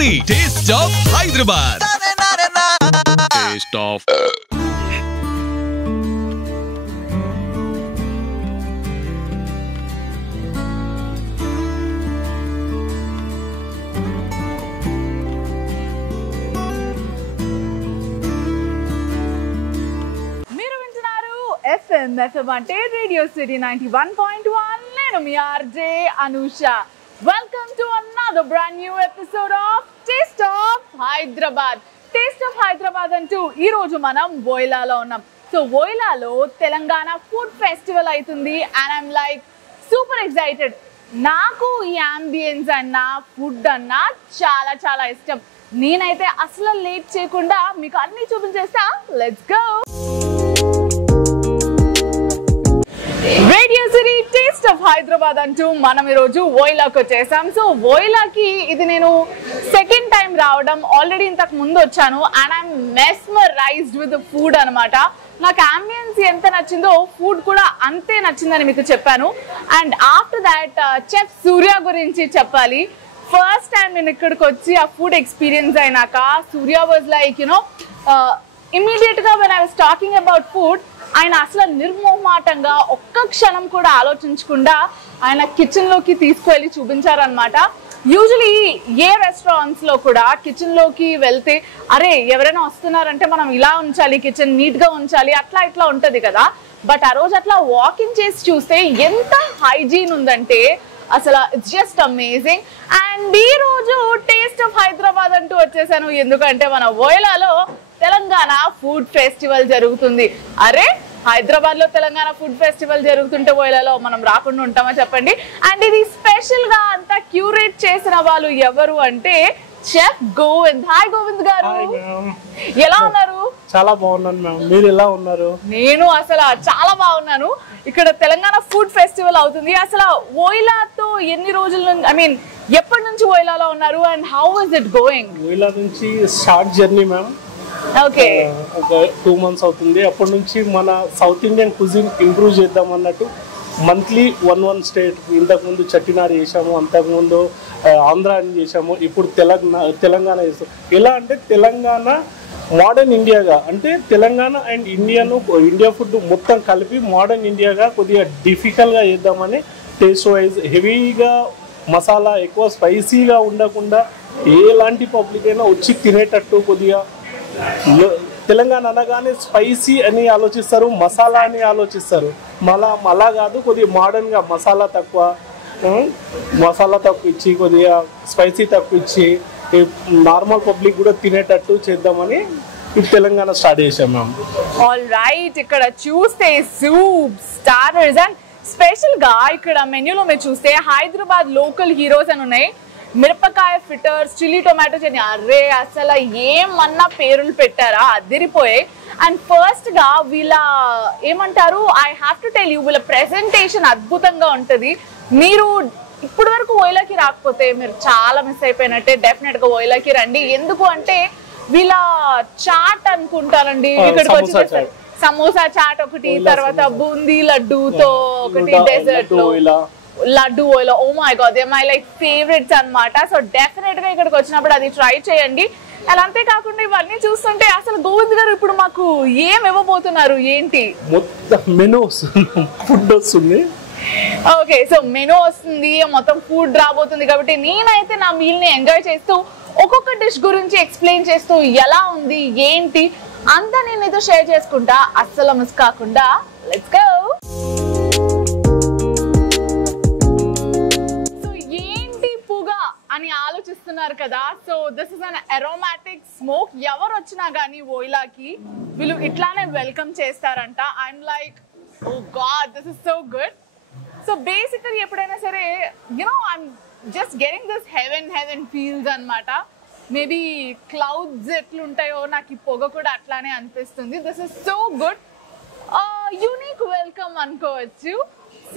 వచ్చేసింది taste of Hyderabad. Taste of FM అంటే radio city 91.1. నేను మీ RJ Anusha. Welcome to another brand new episode of taste of Hyderabad. Taste of Hyderabad అంటూ ఈ రోజు మనం వోయిలాలో ఉన్నాం. సో వోయిలాలో తెలంగాణ ఫుడ్ ఫెస్టివల్ అవుతుంది and I'm like super excited. నాకు ఈ అంబియన్స్ అన్నా ఫుడ్ అన్నా చాలా చాలా ఇష్టం. నేనైతే అసలు లేట్ చేయకుండా మీకు అన్ని చూపించేస్తా. Let's go. Radio city taste of Hyderabad అంటూ మనం ఈరోజు వోయిలాకి వచ్చేసాం. సో వోయిలాకి ఇది నేను సెకండ్ టైం రావడం. ఆల్రెడీ ఇంతకు ముందు వచ్చాను and I'm mesmerised with food అనమాట. నాకు అంబియన్స్ ఎంత నచ్చిందో ఫుడ్ కూడా అంతే నచ్చిందని మీకు చెప్పాను. అండ్ ఆఫ్టర్ దాట్ చెఫ్ సూర్య గురించి చెప్పాలి. ఫస్ట్ టైం నేను ఇక్కడికి వచ్చి ఆ ఫుడ్ ఎక్స్పీరియన్స్ అయినాక సూర్య వాజ్ లైక్ ఇమీడియట్ గా when I was talking about food ఆయన అసలు నిర్మోహమాటంగా ఒక్క క్షణం కూడా ఆలోచించకుండా ఆయన కిచెన్ లోకి తీసుకువెళ్ళి చూపించారనమాట. యూజువలీ ఏ రెస్టారెంట్స్ లో కూడా కిచెన్ లోకి వెళ్తే అరే ఎవరైనా వస్తున్నారంటే మనం ఇలా ఉంచాలి, కిచెన్ నీట్ గా ఉంచాలి, అట్లా ఇట్లా ఉంటది కదా. బట్ ఆ రోజు అట్లా వాకింగ్ చేసి చూస్తే ఎంత హైజీన్ ఉందంటే అసలు ఇట్స్ జస్ట్ అమేజింగ్. అండ్ ఈ రోజు టేస్ట్ ఆఫ్ హైదరాబాద్ అంటూ వచ్చేసాను ఎందుకంటే మన వోయిలాలో తెలంగాణ ఫుడ్ ఫెస్టివల్ జరుగుతుంది. అరే హైదరాబాద్ లో తెలంగాణ ఫుడ్ ఫెస్టివల్ జరుగుతుంటే వోయిలాలో మనం రాకుండా ఉంటామా చెప్పండి. అండ్ ఇది స్పెషల్ గా అంతా క్యూరేట్ చేసిన వాళ్ళు ఎవరు అంటే చెఫ్ గోవింద్. హాయ్ గోవింద్ గారు, ఎలా ఉన్నారు? చాలా బాగున్నాను మ్యామ్, మీరు ఎలా ఉన్నారు? నేను అసలు చాలా బాగున్నాను. ఇక్కడ తెలంగాణ ఫుడ్ ఫెస్టివల్ అవుతుంది. అసలు వోయిలాతో ఎన్ని రోజుల నుంచి, ఐ మీన్ ఎప్పటి నుంచి వోయిలాలో ఉన్నారు and how is it going? Voila నుంచి స్టార్ట్ జర్నీ మ్యామ్. ఓకే, ఒక 2 months అవుతుంది. అప్పటి నుంచి మన సౌత్ ఇండియన్ కుజిన్ ఇంప్రూవ్ చేద్దాం అన్నట్టు మంత్లీ వన్ స్టేట్. ఇంతకుముందు చట్టినాడు చేసాము, అంతకుముందు ఆంధ్ర అని చేసాము, ఇప్పుడు తెలంగాణ చేస్తాం. ఎలా అంటే తెలంగాణ మోడర్న్ ఇండియాగా, అంటే తెలంగాణ అండ్ ఇండియా ఫుడ్ మొత్తం కలిపి మోడర్న్ ఇండియాగా కొద్దిగా డిఫికల్ట్గా చేద్దామని, టేస్ట్ వైజ్ హెవీగా మసాలా ఎక్కువ స్పైసీగా ఉండకుండా ఎలాంటి పబ్లిక్ అయినా వచ్చి తినేటట్టు కొద్దిగా. తెలంగాణ అనగానే స్పైసీ అని ఆలోచిస్తారు, మసాలా అని ఆలోచిస్తారు. అలా కాదు, కొద్దిగా మోడర్న్గా మసాలా తక్కువ ఇచ్చి కొద్దిగా స్పైసీ తక్కువ ఇచ్చి నార్మల్ పబ్లిక్ కూడా తినేటట్టు చేద్దామని ఇప్పుడు తెలంగాణ స్టార్ట్ చేసాం మేము. ఆల్ రైట్, ఇక్కడ చూస్తే సూప్, స్టార్టర్స్ అండ్ స్పెషల్ గా ఇక్కడ మెన్యూలో మీరు చూస్తే హైదరాబాద్ లోకల్ హీరోస్ అని ఉన్నాయి. మిరపకాయ ఫ్రిటర్స్, చిల్లీ టొమాటో చట్నీ. అరే అసలు ఏమన్నా పేర్లు పెట్టారా, అదిరిపోయాయి. అండ్ ఫస్ట్ గా వీళ్ళ ఏమంటారు, I have to tell you, వీళ్ళ ప్రెజెంటేషన్ అద్భుతంగా ఉంటది. మీరు ఇప్పటి వరకు వోయిలాకి రాకపోతే మీరు చాలా మిస్ అయిపోయినట్టే. డెఫినెట్ గా వోయిలాకి రండి. ఎందుకు అంటే వీళ్ళ చాట్ అనుకుంటానండి, ఇక్కడికి వచ్చి సమోసా చాట్ ఒకటి, తర్వాత బూందీ లడ్డూతో ఒకటి, డెజర్ట్ లో లడ్డు ఓయిలో. Oh my god, they my like favourites అన్నమాట. సో డెఫినెట్ గా ఇక్కడికి వచ్చినప్పుడు అది ట్రై చేయండి. అలా అంతేకాకుండా ఇవన్నీ చూస్తుంటే అసలు గోవింద్ గారు ఇప్పుడు మాకు ఏం ఇవ్వబోతున్నారు, ఏంటి? మొత్తం మెనూ ఫుడ్ వస్తుంది. ఓకే, సో మెనూ వస్తుంది, మొత్తం ఫుడ్ రాబోతుంది. కాబట్టి నేనైతే నా మీల్ ని ఎంజాయ్ చేస్తూ ఒక్కొక్క డిష్ గురించి ఎక్స్ప్లెయిన్ చేస్తూ ఎలా ఉంది ఏంటి అంతా నేను ఏదో షేర్ చేసుకుంటా. అస్సలు మిస్ కాకుండా లెట్స్ గో. అని ఆలోచిస్తున్నారు కదా. So this is an aromatic smoke. ఎవరు వచ్చినా కానీ వోయిలాకి వీళ్ళు ఇట్లానే వెల్కమ్ చేస్తారంట. I'm like oh God, this is so good. So basically ఎప్పుడైనా సరే I'm just getting this heaven feels అనమాట. మేబీ క్లౌడ్స్ ఎట్లుంటాయో నాకు ఈ పొగ కూడా అట్లానే అనిపిస్తుంది. This is so good, unique welcome అనుకోవచ్చు.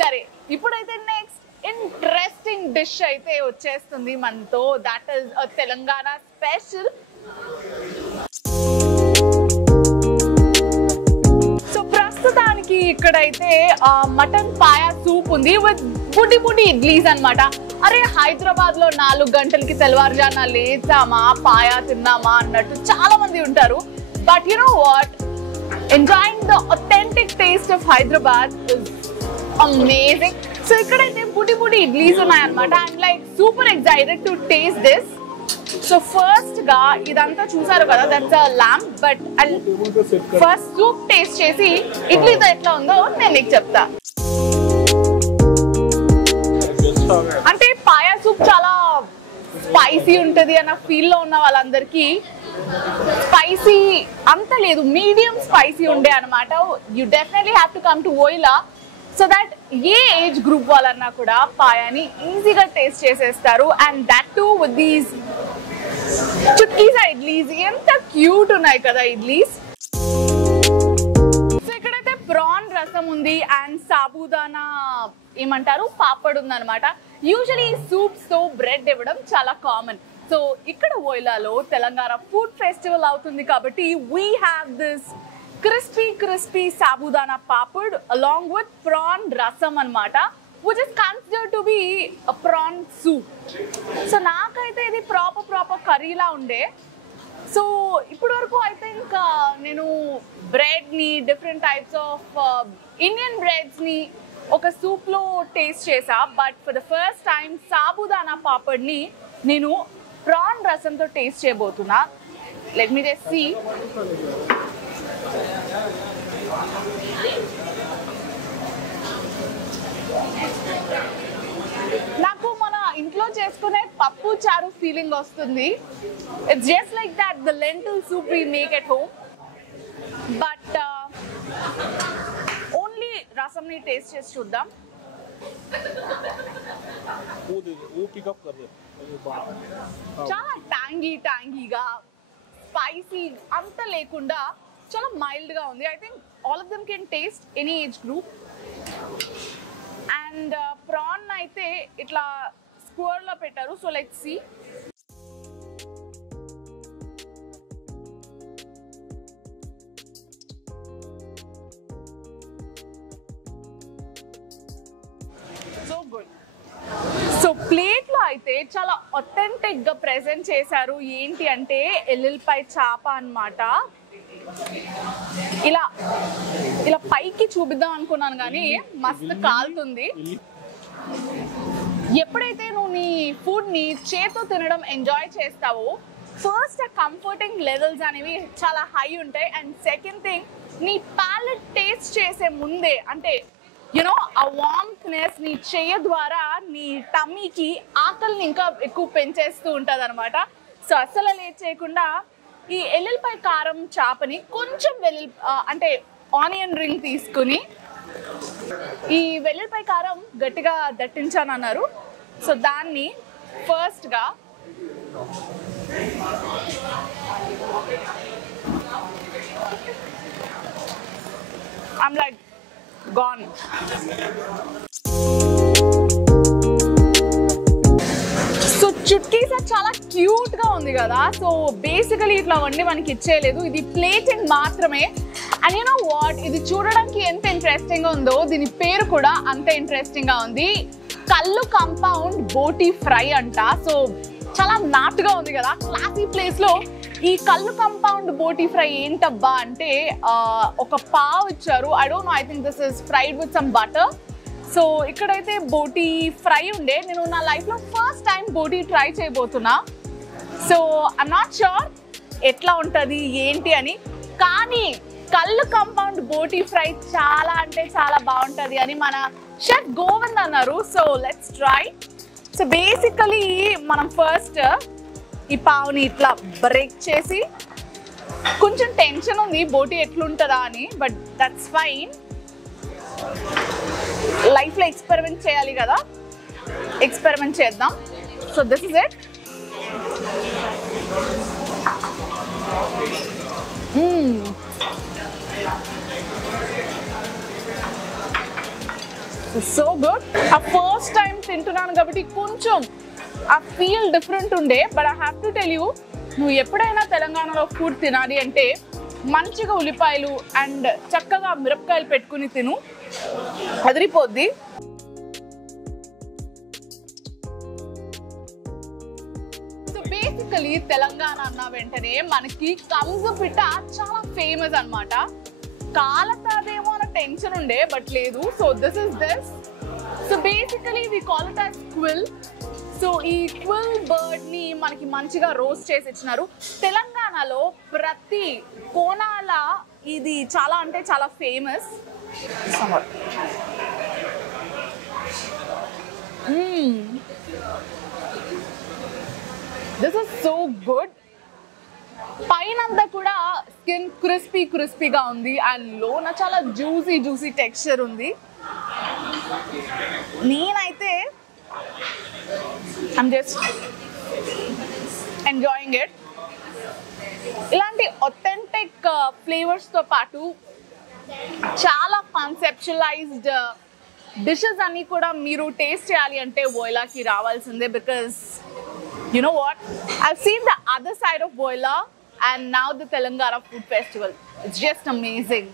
సరే, ఇప్పుడైతే నెక్స్ట్ ఇంట్రెస్టింగ్ డిష్ అయితే వచ్చేస్తుంది మనతో. That is Telangana special. So ప్రస్తుతానికి ఇక్కడైతే మటన్ పాయా సూప్ ఉంది విత్ బుడ్డి ఇడ్లీస్ అనమాట. అరే హైదరాబాద్ లో 4 గంటలకి తెల్లవారుజామున లేచామా పాయా తిన్నామా అన్నట్టు చాలా మంది ఉంటారు. But you know what, enjoying the authentic taste of Hyderabad is amazing. So ఇక్కడైతే బుడి బుడి ఇడ్లీస్ ఉన్నాయన్నమాట. I'm like super excited to taste this. So first గా ఇదంతా చూసారు కదా, that's a lamp. But first soup taste చేసి ఇడ్లీతో ఎట్లా ఉందో నేను మీకు చెప్తా. అంటే పాయా సూప్ చాలా స్పైసీ ఉంటది అన్న ఫీల్ లో ఉన్న వాళ్ళందరికీ స్పైసీ అంత లేదు, మీడియం స్పైసీ ఉండే అనమాట. You definitely have to come to voila so that a age group వాళ్ళన్నా కూడా పాయాని ఈజీగా టేస్ట్ చేసేస్తారు. And that to with these చుట్కీసా ఇడ్లీస్. ఎంత క్యూట్ ఉన్నాయి కదా ఇడ్లీస్. సో ఇక్కడైతే ప్రాన్ రసం ఉంది అండ్ సాబుదానా ఏమంటారు పాపడ్ ఉంది అనమాట. యూజువలీ సూప్స్ తో బ్రెడ్ ఇవ్వడం చాలా కామన్. సో ఇక్కడ వోయిలాలో తెలంగాణ ఫుడ్ ఫెస్టివల్ అవుతుంది కాబట్టి we have this crispy sabudana papad along with prawn rasam anamata, which is considered to be a prawn soup. So naakaithe idi proper curry la unde. So ippudu varaku I think nenu bread ni different types of Indian breads ni oka soup lo taste chesa, but for the first time sabudana papad ni nenu prawn rasam tho taste cheyabotuna. Let me just see. నాకు మన ఇంట్లో చేసుకునే పప్పు చారు feeling వస్తుంది. It's just like that the lentil soup we make at home. But only rasam ని taste చేసి చూద్దాం. చాలా ట్యాంగీగా స్పైసీ అంత లేకుండా చాలా మైల్డ్ గా ఉంది. I think all of them can taste any age group. And prawn అయితే ఇట్లా స్క్వేర్ లో పెట్టారు. So let's see. So good. So plate లో అయితే చాలా అథెంటిక్ గా ప్రెజెంట్ చేశారు. ఏంటి అంటే ఎల్లుల్లిపాయ చాప అన్నమాట. ఇలా ఇలా పైకి చూపిద్దాం అనుకున్నాను కానీ మస్తు కాలుతుంది. ఎప్పుడైతే నువ్వు నీ ఫుడ్ ని చేత్తో తినడం ఎంజాయ్ చేస్తావో ఫస్ట్ ఆ కంఫర్టింగ్ లెవెల్స్ అనేవి చాలా హై ఉంటాయి. అండ్ సెకండ్ థింగ్, నీ ప్యాలెట్ టేస్ట్ చేసే ముందే అంటే యునో ఆ వార్మ్నెస్ నీ చెయ్య ద్వారా నీ టమ్మీకి ఆకలిని ఇంకా ఎక్కువ పెంచేస్తూ ఉంటుంది అనమాట. సో అస్సలు లేట్ చేయకుండా ఈ ఎల్లుల్లిపాయ కారం చాపని కొంచెం అంటే ఆనియన్ రింగ్ తీసుకుని, ఈ వెల్లుల్లిపాయ కారం గట్టిగా దట్టించానన్నారు. సో దాన్ని ఫస్ట్గా I'm like gone. సో చుట్కీసా చాలా క్యూట్ గా ఉంది కదా. సో బేసికలీ ఇట్లా వండి మనకి ఇచ్చేయలేదు, ఇది ప్లేటింగ్ మాత్రమే. అండ్ యు నో వాట్, ఇది చూడడానికి ఎంత ఇంట్రెస్టింగ్ గా ఉందో దీని పేరు కూడా అంత ఇంట్రెస్టింగ్ గా ఉంది. కల్లు కంపౌండ్ బోటీ ఫ్రై అంట. సో చాలా నాటుగా ఉంది కదా. క్లాసీ ప్లేస్ లో ఈ కల్లు కంపౌండ్ బోటీ ఫ్రై ఏంటబ్బా అంటే ఒక పావ్ ఇచ్చారు. I don't know, I think this is fried with some butter. So ఇక్కడైతే బోటీ ఫ్రై ఉండే. నేను నా లైఫ్లో ఫస్ట్ టైం బోటీ ట్రై చేయబోతున్నా. సో ఐమ్ నాట్ ష్యూర్ ఎట్లా ఉంటుంది ఏంటి అని, కానీ కల్లు కంపౌండ్ బోటీ ఫ్రై చాలా అంటే చాలా బాగుంటుంది అని మన షెఫ్ గోవింద్ అన్నారు. So let's try. So basically మనం ఫస్ట్ ఈ పావుని ఇట్లా బ్రేక్ చేసి, కొంచెం టెన్షన్ ఉంది బోటీ ఎట్లుంటుందా అని, బట్ దట్స్ ఫైన్. లైఫ్లో ఎక్స్పెరిమెంట్ చేయాలి కదా, ఎక్స్పెరిమెంట్ చేద్దాం. So this is it. So good. ఆ ఫస్ట్ టైం తింటున్నాను కాబట్టి కొంచెం ఆ ఫీల్ డిఫరెంట్ ఉండే. But I have to tell you, నువ్వు ఎప్పుడైనా తెలంగాణలో ఫుడ్ తినాలి అంటే మంచిగా ఉల్లిపాయలు అండ్ చక్కగా మిరపకాయలు పెట్టుకుని తిను, అదిరిపోద్ది. బేసికలీ తెలంగాణ అన్న వెంటనే మనకి కంజుపిట్ట చాలా ఫేమస్ అన్నమాట. కాలతాదేమో అన్న టెన్షన్ ఉండే, బట్ లేదు. So this is this. So basically we call it as quill. So ఈ క్విల్ బర్డ్ ని మనకి మంచిగా రోస్ట్ చేసి ఇచ్చినారు. తెలంగాణలో ప్రతి కోనాల ఇది చాలా అంటే చాలా famous. This is so good. పైనంతా కూడా స్కిన్ క్రిస్పీగా ఉంది అండ్ లోన చాలా జ్యూసీ టెక్స్చర్ ఉంది. నేనైతే ఐమ్ జస్ట్ ఎంజాయింగ్ ఇట్. ఇలాంటి ఒథెంటిక్ ఫ్లేవర్స్తో పాటు చాలా కాన్సెప్చువలైజ్డ్ డిషెస్ అన్నీ కూడా మీరు టేస్ట్ చేయాలి అంటే వోయిలాకి రావాల్సిందే. Because you know what, I've seen the other side of Woyla and now the Telangana Food Festival. It's just amazing.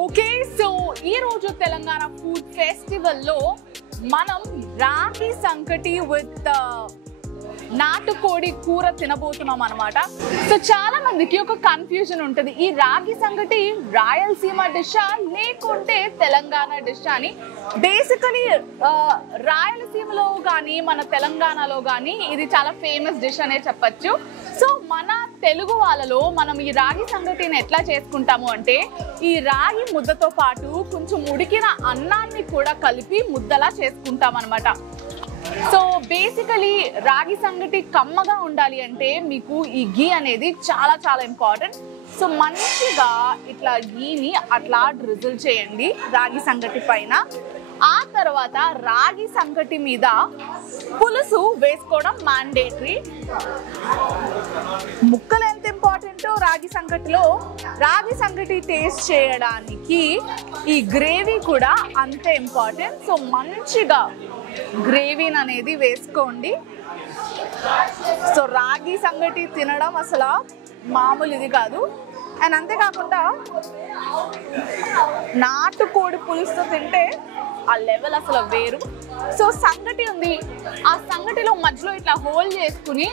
Okay, so ee roju Telangana Food Festival lo manam ragi sankati with నాటుకోడి కూర తినబోతున్నాం అనమాట. So చాలా మందికి ఒక confusion ఉంటుంది, ఈ రాగి సంగటి రాయలసీమ డిషా లేకుంటే తెలంగాణ డిషా అని. బేసికలీ రాయలసీమలో కానీ మన తెలంగాణలో కానీ ఇది చాలా ఫేమస్ డిష్ అనే చెప్పచ్చు. సో మన తెలుగు వాళ్ళలో మనం ఈ రాగి సంగటిని ఎట్లా చేసుకుంటాము అంటే, ఈ రాగి ముద్దతో పాటు కొంచెం ఉడికిన అన్నాన్ని కూడా కలిపి ముద్దలా చేసుకుంటాం అనమాట. సో బేసికలీ రాగి సంగటి కమ్మగా ఉండాలి అంటే మీకు ఈ గీ అనేది చాలా చాలా ఇంపార్టెంట్. సో మంచిగా ఇట్లా గీని అట్లా డ్రిజిల్ చేయండి రాగి సంగటి పైన. ఆ తర్వాత రాగి సంగటి మీద పులుసు వేసుకోవడం మ్యాండేటరీ. ముక్కలు ఎంత ఇంపార్టెంటో రాగి సంగటిలో, రాగి సంగటి టేస్ట్ చేయడానికి ఈ గ్రేవీ కూడా అంతే ఇంపార్టెంట్. సో మంచిగా గ్రేవీని అనేది వేసుకోండి. సో రాగి సంగటి తినడం అసలు మామూలు ఇది కాదు. అండ్ అంతేకాకుండా నాటుకోడి పులుసుతో తింటే ఆ లెవెల్ అసలు వేరు. సో సంగటి ఉంది, ఆ సంగటిలో మధ్యలో ఇట్లా హోల్ చేసుకుని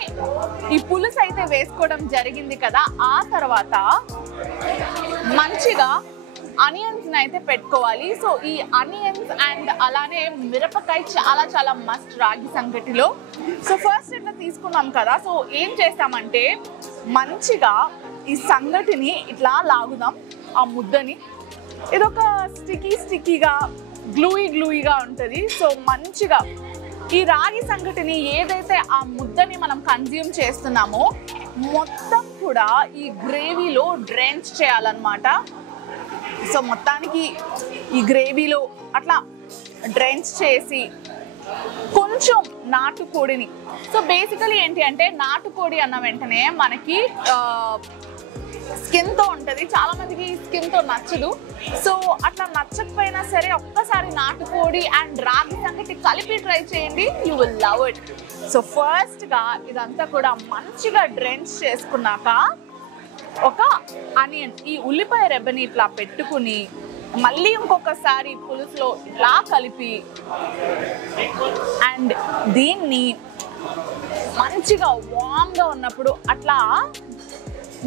ఈ పులుసు అయితే వేసుకోవడం జరిగింది కదా. ఆ తర్వాత మంచిగా ఆనియన్స్ అయితే పెట్టుకోవాలి. సో ఈ ఆనియన్స్ అండ్ అలానే మిరపకాయ చాలా చాలా మస్ట్ రాగి సంగటిలో. సో ఫస్ట్ ఇట్లా తీసుకున్నాం కదా, సో ఏం చేస్తామంటే మంచిగా ఈ సంగటిని ఇట్లా లాగుదాం ఆ ముద్దని. ఇదొక స్టిక్కీగా గ్లూయిగా ఉంటుంది. సో మంచిగా ఈ రాగి సంగటిని ఏదైతే ఆ ముద్దని మనం కన్జ్యూమ్ చేస్తున్నామో మొత్తం కూడా ఈ గ్రేవీలో డ్రెంచ్ చేయాలన్నమాట. సో మొత్తానికి ఈ గ్రేవీలో అట్లా డ్రెంచ్ చేసి కొంచెం నాటుకోడిని. సో బేసికలీ ఏంటి అంటే నాటుకోడి అన్న వెంటనే మనకి స్కిన్తో ఉంటుంది, చాలా మందికి స్కిన్తో నచ్చదు. సో అట్లా నచ్చకపోయినా సరే ఒక్కసారి నాటుకోడి అండ్ రాగి సంగటి కలిపి ట్రై చేయండి, you will love it. So ఫస్ట్గా ఇదంతా కూడా మంచిగా డ్రెంచ్ చేసుకున్నాక ఒక ఆనియన్, ఈ ఉల్లిపాయ రెబ్బని ఇట్లా పెట్టుకుని మళ్ళీ ఇంకొకసారి పులుసులో ఇట్లా కలిపి అండ్ దీన్ని మంచిగా వామ్గా ఉన్నప్పుడు అట్లా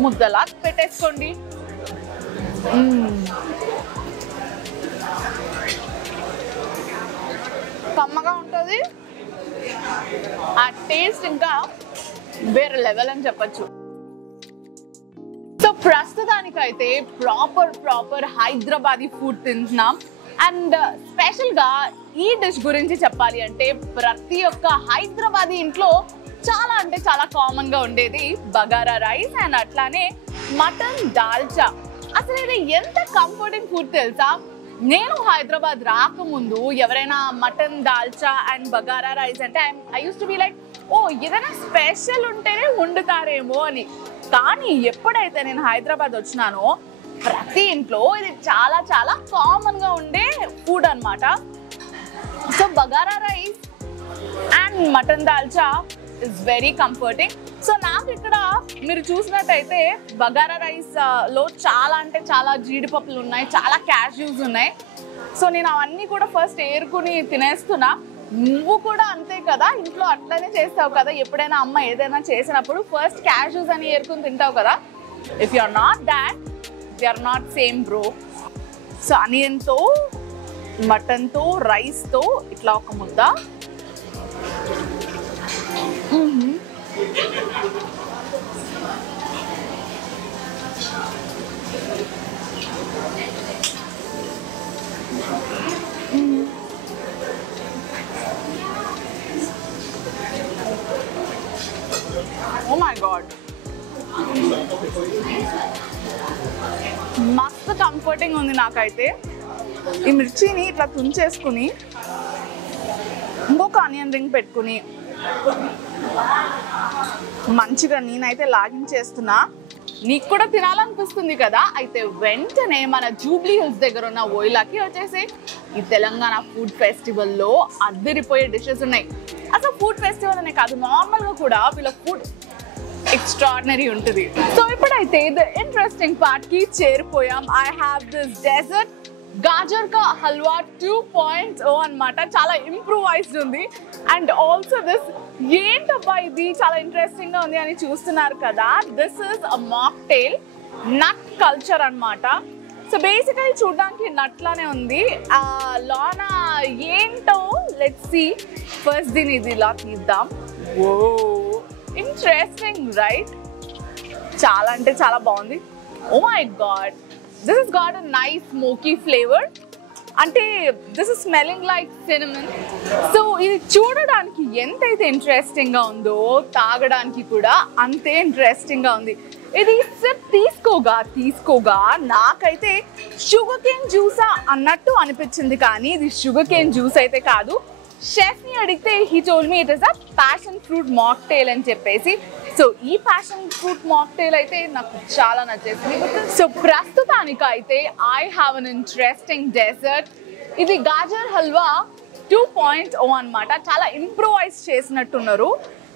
ముద్దలా పెట్టేసుకోండి. కమ్మగా ఉంటుంది, ఆ టేస్ట్ ఇంకా వేరే లెవెల్ అని చెప్పచ్చు. సో ప్రస్తుతానికైతే ప్రాపర్ హైదరాబాదీ ఫుడ్ తింటున్నాం. అండ్ స్పెషల్గా ఈ డిష్ గురించి చెప్పాలి అంటే ప్రతి ఒక్క హైదరాబాదీ ఇంట్లో చాలా అంటే చాలా కామన్గా ఉండేది బగారా రైస్ అండ్ అట్లానే మటన్ దాల్చా. అసలు ఇది ఎంత కంఫర్టింగ్ ఫుడ్ తెలుసా. నేను హైదరాబాద్ రాకముందు ఎవరైనా mutton dalcha and bagara rice అంటే I use to be like, oh ఏదైనా స్పెషల్ ఉంటేనే వండుతారేమో అని. కానీ ఎప్పుడైతే నేను హైదరాబాద్ వచ్చినానో ప్రతి ఇంట్లో ఇది చాలా చాలా కామన్గా ఉండే ఫుడ్ అన్నమాట. So bagara rice and mutton dalcha is very comforting. So నాకు ఇక్కడ మీరు చూసినట్టయితే బగారా రైస్ లో చాలా అంటే చాలా జీడిపప్పులు ఉన్నాయి, చాలా క్యాష్యూస్ ఉన్నాయి. సో నేను అవన్నీ కూడా ఫస్ట్ ఏరుకుని తినేస్తున్నా. నువ్వు కూడా అంతే కదా, ఇంట్లో అట్లనే చేస్తావు కదా, ఎప్పుడైనా అమ్మ ఏదైనా చేసినప్పుడు ఫస్ట్ క్యాష్యూస్ అని ఏరుకుని తింటావు కదా. If you are not that, you are not same bro. So ఆనియన్తో, మటన్తో, రైస్తో ఇట్లా ఒక ముద్ద. Oh my god, మస్తు కంఫర్టింగ్ ఉంది నాకైతే. ఈ మిర్చిని ఇట్లా తుంచేసుకుని ఇంకొక ఆనియన్ రింగ్ పెట్టుకుని మంచిగా నేనైతే లాగించేస్తున్నా. నీకు కూడా తినాలనిపిస్తుంది కదా, అయితే వెంటనే మన జూబ్లీ హిల్స్ దగ్గర ఉన్న వోయిలాకి వచ్చేసి ఈ తెలంగాణ ఫుడ్ ఫెస్టివల్లో అద్దరిపోయే డిషెస్ ఉన్నాయి. అసలు ఫుడ్ ఫెస్టివల్ అనే కాదు, నార్మల్గా కూడా వీళ్ళ ఫుడ్ ఎక్స్ట్రాడినరీ ఉంటుంది. సో ఇప్పుడైతే ద ఇంట్రెస్టింగ్ పార్ట్ కి చేరిపోయాం. I have this dessert gajar ka halwa 2.0 అన్నమాట. చాలా ఇంప్రూవైజ్డ్ ఉంది. అండ్ ఆల్సో దిస్ ఏంటబ్బా ఇది చాలా ఇంట్రెస్టింగ్ గా ఉంది అని చూస్తున్నారు కదా, this is a mocktail nut culture అన్నమాట. సో బేసికలీ చూడడానికి నట్ లానే ఉంది. లోన ఏంటో లెట్స్ సీ. ఫస్ట్ దీని ఇది ఇలా తీద్దాం. ఓ ఇంట్రెస్టింగ్ రైట్, చాలా అంటే చాలా బాగుంది. Oh my god, this is got a nice smoky flavour. అంటే this is smelling like cinnamon. So ఇది చూడడానికి ఎంతైతే ఇంట్రెస్టింగ్ గా ఉందో తాగడానికి కూడా అంతే ఇంట్రెస్టింగ్ గా ఉంది. ఇది సిప్ తీసుకోగా నాకైతే షుగర్ కేన్ జ్యూసా అన్నట్టు అనిపించింది, కానీ ఇది షుగర్ కేన్ జ్యూస్ అయితే కాదు. షెఫ్ ని అడిగితే he told me it is a passion fruit mocktail అని చెప్పేసి. సో ఈ ప్యాషన్ ఫ్రూట్ మాక్టైల్ అయితే నాకు చాలా నచ్చేసింది. సో ప్రస్తుతానికి అయితే I have an interesting dessert. ఇది గాజర్ హల్వా 2.0 అన్నమాట. చాలా ఇంప్రూవైజ్ చేసినట్టున్నారు.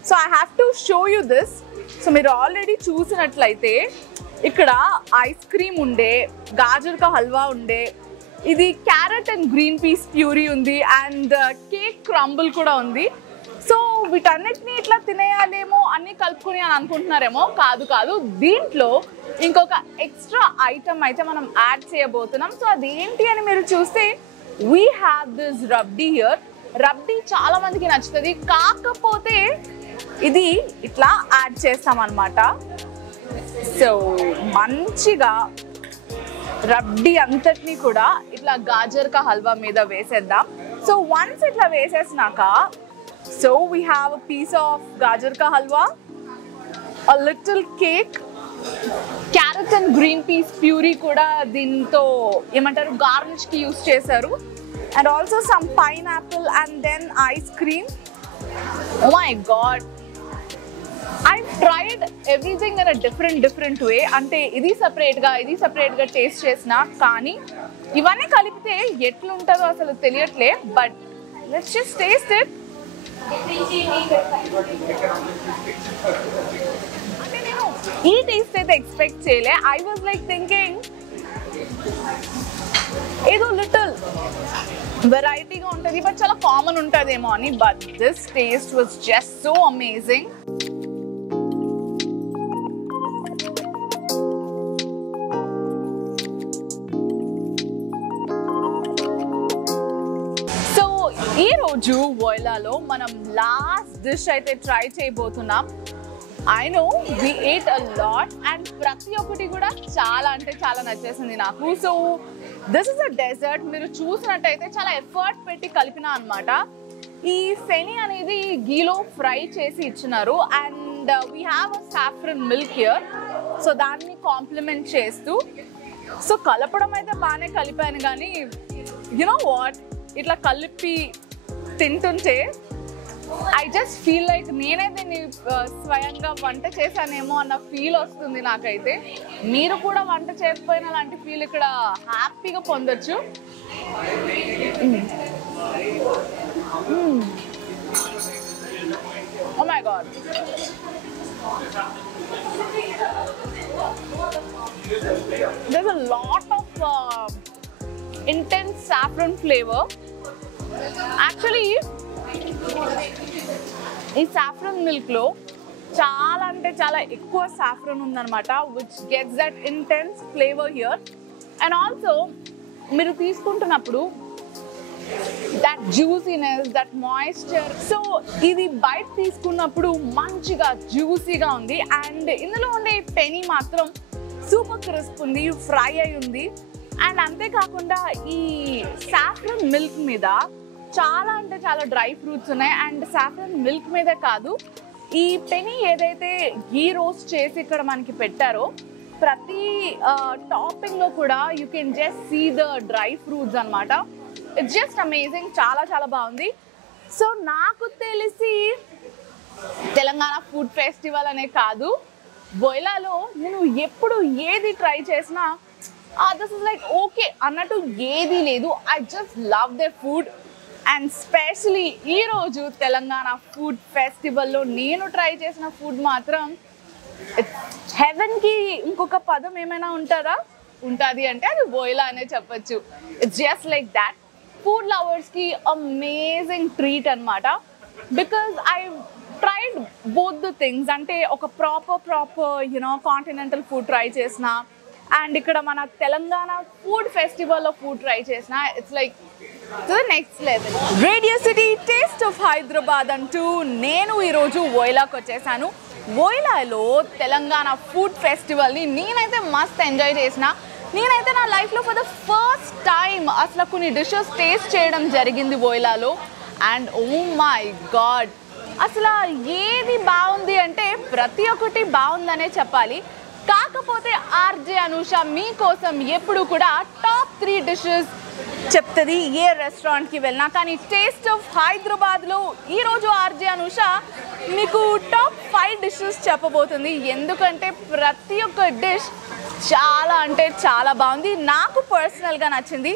So I have to show you this. So మీరు ఆల్రెడీ చూసినట్లయితే ఇక్కడ ఐస్ క్రీమ్ ఉండే, గాజర్ కా హల్వా ఉండే, ఇది carrot and green peas puree ఉంది, అండ్ కేక్ క్రంబుల్ కూడా ఉంది. సో వీటన్నిటిని ఇట్లా తినేయాలేమో అన్ని కలుపుకుని అని అనుకుంటున్నారేమో, కాదు. దీంట్లో ఇంకొక ఎక్స్ట్రా ఐటమ్ అయితే మనం యాడ్ చేయబోతున్నాం. సో అదేంటి అని మీరు చూస్తే we have this rabdi here. Rabdi చాలా మందికి నచ్చుతుంది, కాకపోతే ఇది ఇట్లా యాడ్ చేస్తాం అన్నమాట. సో మంచిగా రబ్డీ అంతటిని కూడా ఇట్లా గాజర్ కా హల్వా మీద వేసేద్దాం. సో వన్స్ ఇట్లా వేసేసినాక, so we have a piece of gajar ka halwa, a little cake, carrot and green peas puree కూడా దీంతో ఏమంటారు గార్నిష్ కి యూస్ చేశారు, and also some pineapple and then ice cream. Oh my god, I've tried everything in a different way. అంటే ఇది separate గా taste చేసినా, కానీ ఇవన్నీ కలిపితే ఎట్లుంటుందో అసలు తెలియట్లే. But let's just taste it. అంటే నేను ఈ టేస్ట్ అయితే ఎక్స్పెక్ట్ చేయలే. ఐ వాజ్ లైక్ థింకింగ్ ఏదో లిటిల్ వెరైటీగా ఉంటుంది, బట్ చాలా కామన్ ఉంటుందేమో అని. But this taste was just so amazing. ఈ రోజు వోయిలాలో మనం లాస్ట్ డిష్ అయితే ట్రై చేయబోతున్నాం. I know we ate a lot and ప్రతి ఒక్కటి కూడా చాలా అంటే చాలా నచ్చేసింది నాకు. So this is a dessert. మీరు చూసినట్టయితే చాలా ఎఫర్ట్ పెట్టి కలిపిన అన్నమాట. ఈ ఫెనీ అనేది గీలో ఫ్రై చేసి ఇచ్చినారు, and we have a saffron milk here. So దాన్ని కాంప్లిమెంట్ చేస్తూ, సో కలపడం అయితే బాగానే కలిపాను, కానీ యు నో వాట్, ఇట్లా కలిపి తింటుంటే ఐ జస్ట్ ఫీల్ లైక్ నేనే దీన్ని స్వయంగా వంట చేశానేమో అన్న ఫీల్ వస్తుంది నాకైతే. మీరు కూడా వంట చేయకపోయినా అలాంటి ఫీల్ ఇక్కడ హ్యాపీగా పొందొచ్చు. Oh my god, there's a lot of intense saffron flavor. Actually ఈ సాఫ్రన్ మిల్క్లో చాలా అంటే చాలా ఎక్కువ సాఫ్రన్ ఉందన్నమాట, which gets that intense flavour here. And also మీరు తీసుకుంటున్నప్పుడు that juiciness, that moisture, so ఇది బయట తీసుకున్నప్పుడు మంచిగా జ్యూసీగా ఉంది. అండ్ ఇందులో ఉండే పెనీ మాత్రం సూపర్ క్రిస్ప్ ఉంది, ఫ్రై అయి ఉంది. అండ్ అంతేకాకుండా ఈ సాఫ్రన్ మిల్క్ మీద చాలా అంటే చాలా డ్రై ఫ్రూట్స్ ఉన్నాయి. అండ్ సాఫ్రన్ మిల్క్ మీదే కాదు, ఈ పెనీ ఏదైతే గీ రోస్ట్ చేసి ఇక్కడ మనకి పెట్టారో ప్రతి టాపింగ్లో కూడా you can just see the dry fruits అనమాట. ఇట్స్ జస్ట్ అమేజింగ్, చాలా చాలా బాగుంది. సో నాకు తెలిసి తెలంగాణ ఫుడ్ ఫెస్టివల్ అనే కాదు, వోయిలాలో నేను ఎప్పుడు ఏది ట్రై చేసినా దిస్ ఇస్ లైక్ ఓకే అన్నట్టు ఏది లేదు. I just love their food. And specially ఈరోజు తెలంగాణ ఫుడ్ ఫెస్టివల్లో నేను ట్రై చేసిన ఫుడ్ మాత్రం హెవెన్కి ఇంకొక పదం ఏమైనా ఉంటుందా? ఉంటుంది అంటే అది వోయిలా అనే చెప్పచ్చు. It's just like that. Food లవర్స్కి అమేజింగ్ ట్రీట్ అనమాట. Because I tried both the things. అంటే ఒక ప్రాపర్ కాంటినెంటల్ ఫుడ్ ట్రై చేసిన, అండ్ ఇక్కడ మన తెలంగాణ ఫుడ్ ఫెస్టివల్లో ఫుడ్ ట్రై చేసిన. It's like to the next level. Radio city taste of Hyderabad అంటూ నేను ఈరోజు వోయిలాకి వచ్చేసాను. వోయిలాలో తెలంగాణ ఫుడ్ ఫెస్టివల్ని నేనైతే మస్త్ ఎంజాయ్ చేసిన. నేనైతే నా లైఫ్లో ఫర్ ద ఫస్ట్ టైం అసలు కొన్ని డిషెస్ టేస్ట్ చేయడం జరిగింది వోయిలాలో. అండ్ ఓ మై గాడ్, అసలు ఏది బాగుంది అంటే ప్రతి ఒక్కటి బాగుందనే చెప్పాలి. కాకపోతే ఆర్జే అనూష మీకోసం ఎప్పుడు కూడా టాప్ 3 డిషెస్ చెప్తుంది ఏ రెస్టారెంట్కి వెళ్ళినా. కానీ టేస్ట్ ఆఫ్ హైదరాబాద్లో ఈరోజు ఆర్జే అనూష మీకు టాప్ 5 డిషెస్ చెప్పబోతుంది. ఎందుకంటే ప్రతి ఒక్క డిష్ చాలా అంటే చాలా బాగుంది, నాకు పర్సనల్గా నచ్చింది.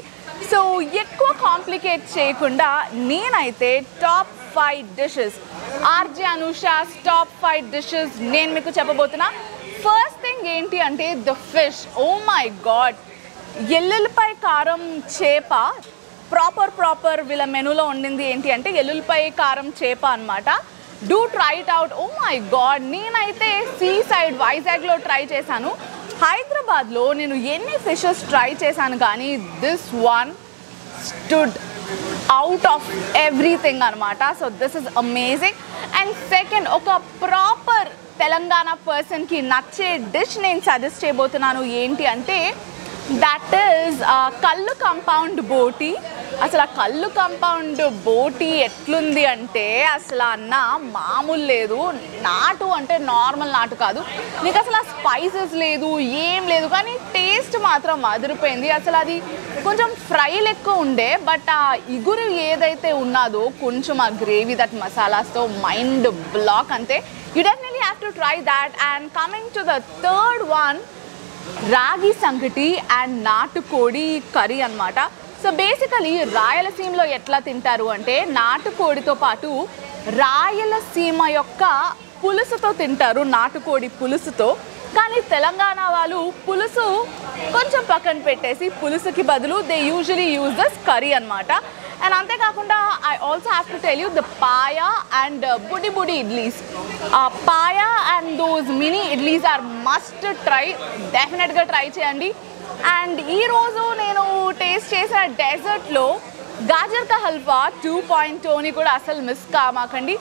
సో ఎక్కువ కాంప్లికేట్ చేయకుండా నేనైతే top 5 dishes, RJ Anusha's top 5 dishes నేను మీకు చెప్పబోతున్నా. ఫస్ట్ థింగ్ ఏంటి అంటే the fish. Oh my god, ఎల్లుల్లిపాయ కారం చేప ప్రాపర్ వీళ్ళ మెనూలో ఉండింది. ఏంటి అంటే ఎల్లుల్లిపాయ కారం చేప అనమాట. Do try it out. Oh my god, నేనైతే సీ సైడ్ వైజాగ్లో ట్రై చేశాను. హైదరాబాద్లో నేను ఎన్ని ఫిషెస్ ట్రై చేశాను కానీ this one stood out of everything అనమాట. So this is amazing. And second, ఒక ప్రాపర్ తెలంగాణ పర్సన్కి నచ్చే డిష్ నేను సజెస్ట్ చేయబోతున్నాను. ఏంటి అంటే దట్ ఈజ్ కల్లు కంపౌండ్ బోటీ. అసలు ఆ కల్లు కంపౌండ్ బోటీ ఎట్లుంది అంటే అసలు అన్న మామూలు లేదు. నాటు అంటే నార్మల్ నాటు కాదు, నీకు అసలు ఆ స్పైసెస్ లేదు, ఏం లేదు, కానీ టేస్ట్ మాత్రం అదిరిపోయింది. అసలు అది కొంచెం ఫ్రై లెక్క ఉండే, బట్ ఆ ఇగురు ఏదైతే ఉన్నదో కొంచెం ఆ గ్రేవీ దట్ మసాలాస్తో మైండ్ బ్లాక్ అంతే. You definitely have to try that. And coming to the third one, రాగి సంకటి అండ్ నాటుకోడి కర్రీ అనమాట. సో బేసికలీ రాయలసీమలో ఎట్లా తింటారు అంటే నాటుకోడితో పాటు రాయలసీమ యొక్క పులుసుతో తింటారు, నాటుకోడి పులుసుతో. కానీ తెలంగాణ వాళ్ళు పులుసు కొంచెం పక్కన పెట్టేసి పులుసుకి బదులు they usually use this curry అనమాట. అండ్ అంతేకాకుండా I also have to tell you the paya and బుడి idlis. Paya and those mini idlis are must try, డెఫినెట్గా ట్రై చేయండి. అండ్ ఈరోజు నేను టేస్ట్ చేసిన డెజర్ట్లో గాజర్ కా హల్వా 2.0ని కూడా అసలు మిస్ కామాకండి.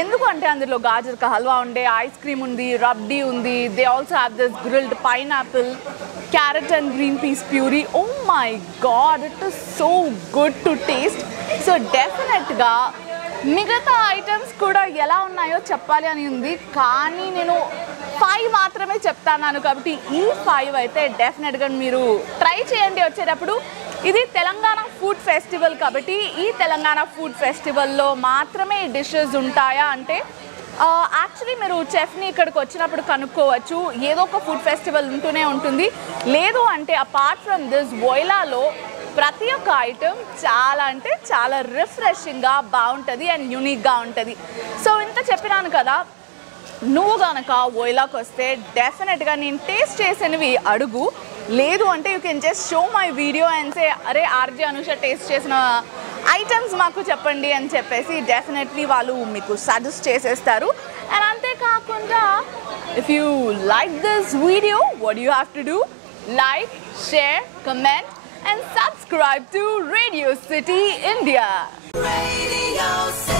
ఎందుకంటే అందులో గాజర్ కా హల్వా ఉండే, ఐస్ క్రీమ్ ఉంది, రబ్డీ ఉంది. They also have this grilled pineapple, carrot and green peas puree. Oh my god, it is so good to taste. So డెఫినెట్గా మిగతా ఐటమ్స్ కూడా ఎలా ఉన్నాయో చెప్పాలి అని ఉంది, కానీ నేను 5 మాత్రమే చెప్తాను కాబట్టి ఈ 5 అయితే డెఫినెట్గా మీరు ట్రై చేయండి వచ్చేటప్పుడు. ఇది తెలంగాణ ఫుడ్ ఫెస్టివల్ కాబట్టి ఈ తెలంగాణ ఫుడ్ ఫెస్టివల్లో మాత్రమే డిషెస్ ఉంటాయా అంటే యాక్చువల్లీ మీరు చెఫ్ని ఇక్కడికి వచ్చినప్పుడు కనుక్కోవచ్చు. ఏదో ఒక ఫుడ్ ఫెస్టివల్ ఉంటూనే ఉంటుంది. లేదు అంటే అపార్ట్ ఫ్రమ్ దిస్ వోయిలాలో ప్రతి ఒక్క ఐటమ్ చాలా అంటే చాలా రిఫ్రెషింగ్గా బాగుంటుంది అండ్ యూనిక్గా ఉంటుంది. సో ఇంత చెప్పినాను కదా, నువ్వు కనుక వోయిలాకి వస్తే డెఫినెట్గా నేను టేస్ట్ చేసినవి అడుగు. లేదు అంటే you can just show my video and say అరే ఆర్జే అనూష టేస్ట్ చేసిన ఐటమ్స్ మాకు చెప్పండి అని చెప్పేసి డెఫినెట్లీ వాళ్ళు మీకు సజెస్ట్ చేసేస్తారు. అండ్ అంతేకాకుండా if you like this video what you have to do, like, share, comment and subscribe to Radio City India. Radio City.